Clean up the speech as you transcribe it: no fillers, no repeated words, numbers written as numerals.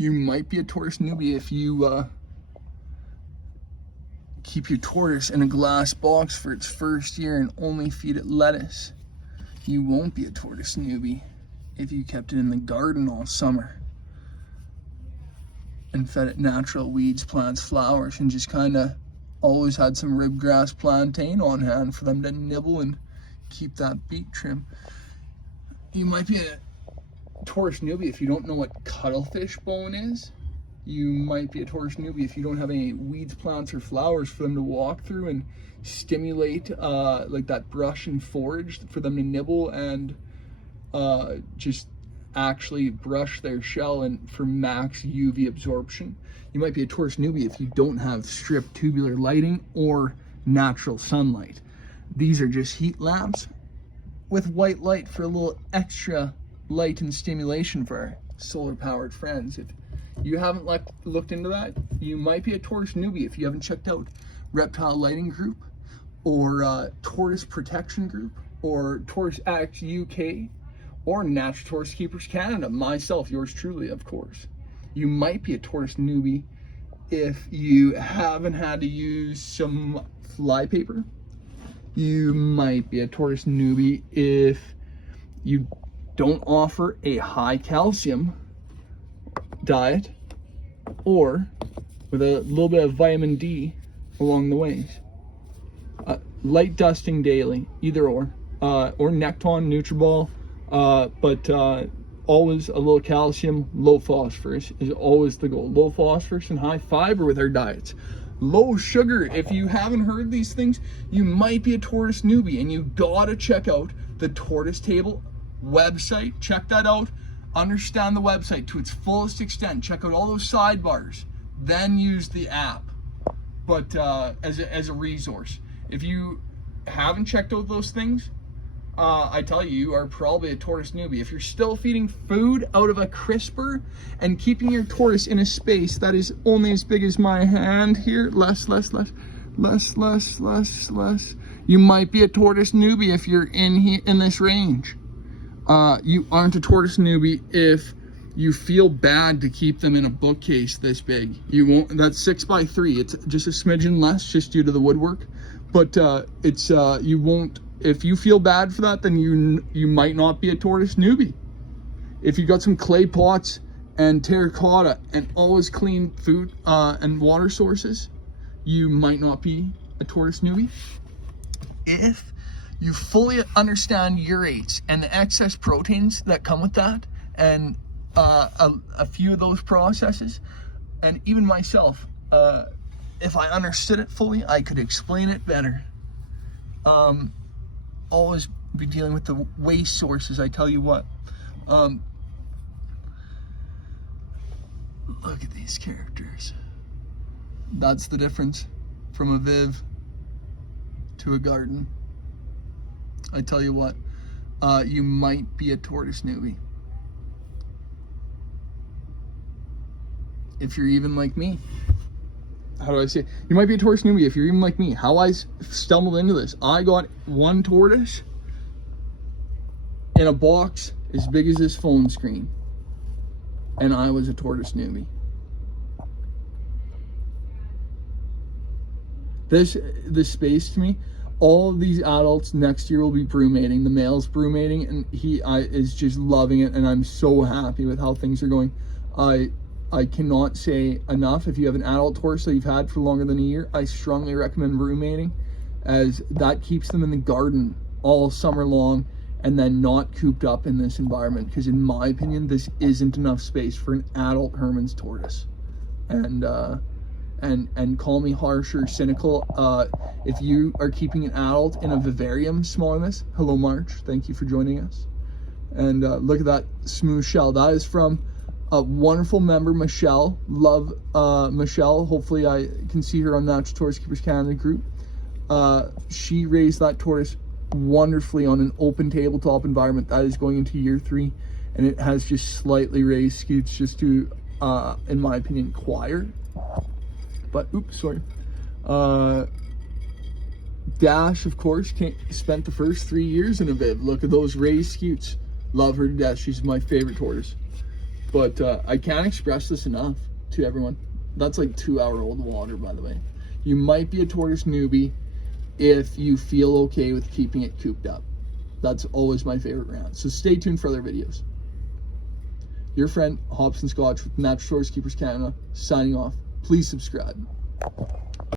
You might be a tortoise newbie if you keep your tortoise in a glass box for its first year and only feed it lettuce. You won't be a tortoise newbie if you kept it in the garden all summer and fed it natural weeds, plants, flowers, and just kind of always had some ribgrass plantain on hand for them to nibble and keep that beak trim. You might be a tortoise newbie if you don't know what cuttlefish bone is. You might be a tortoise newbie if you don't have any weeds, plants, or flowers for them to walk through and stimulate like that brush and forage for them to nibble and just actually brush their shell and for max UV absorption. You might be a tortoise newbie if you don't have strip tubular lighting or natural sunlight. These are just heat lamps with white light for a little extra light and stimulation for our solar powered friends. If you haven't looked into that, you might be a tortoise newbie if you haven't checked out Reptile Lighting Group or Tortoise Protection Group or Tortoise Act UK or Natural Tortoise Keepers Canada, myself, yours truly, of course. You might be a tortoise newbie if you haven't had to use some fly paper. You might be a tortoise newbie if you don't offer a high calcium diet or with a little bit of vitamin D along the ways. Light dusting daily, either or Necton, Nutriball, but always a little calcium, low phosphorus is always the goal. Low phosphorus and high fiber with our diets. Low sugar. If you haven't heard these things, you might be a tortoise newbie, and you gotta check out the Tortoise Table website. Check that out. Understand the website to its fullest extent. Check out all those sidebars. Then use the app, but as a resource. If you haven't checked out those things, I tell you, you are probably a tortoise newbie. If you're still feeding food out of a crisper and keeping your tortoise in a space that is only as big as my hand here, less, you might be a tortoise newbie if you're in this range. You aren't a tortoise newbie if you feel bad to keep them in a bookcase this big. You won't. That's 6x3. It's just a smidgen less, just due to the woodwork. But you won't. If you feel bad for that, then you might not be a tortoise newbie. If you got some clay pots and terracotta and always clean food and water sources, you might not be a tortoise newbie. If you fully understand urates and the excess proteins that come with that, and a few of those processes, and even myself, if I understood it fully, I could explain it better. Always be dealing with the waste sources, I tell you what. Look at these characters. That's the difference from a Viv to a garden. I tell you what, you might be a tortoise newbie. If you're even like me. How do I say it? You might be a tortoise newbie if you're even like me. How I stumbled into this. I got one tortoise in a box as big as this phone screen. And I was a tortoise newbie. This space to me, all of these adults next year will be brewmating. The male's brewmating, and he is just loving it, and I'm so happy with how things are going. I cannot say enough. If you have an adult tortoise that you've had for longer than a year, I strongly recommend brewmating, as that keeps them in the garden all summer long and then not cooped up in this environment, because in my opinion, this isn't enough space for an adult Herman's tortoise. And call me harsh or cynical, if you are keeping an adult in a vivarium smaller than this, hello March, thank you for joining us. And look at that smooth shell. That is from a wonderful member, Michelle. Love Michelle. Hopefully I can see her on Natural Tortoise Keepers Canada group. She raised that tortoise wonderfully on an open tabletop environment. That is going into year 3, and it has just slightly raised scutes just to, in my opinion, choir. But oops, sorry. Dash, of course, spent the first 3 years in a Viv. Look at those raised scutes. Love her to death. She's my favorite tortoise. But I can't express this enough to everyone. That's like 2-hour-old water, by the way. You might be a tortoise newbie if you feel okay with keeping it cooped up. That's always my favorite rant. So stay tuned for other videos. Your friend Hobson Scotch with Natural Source Keepers Canada signing off. Please subscribe.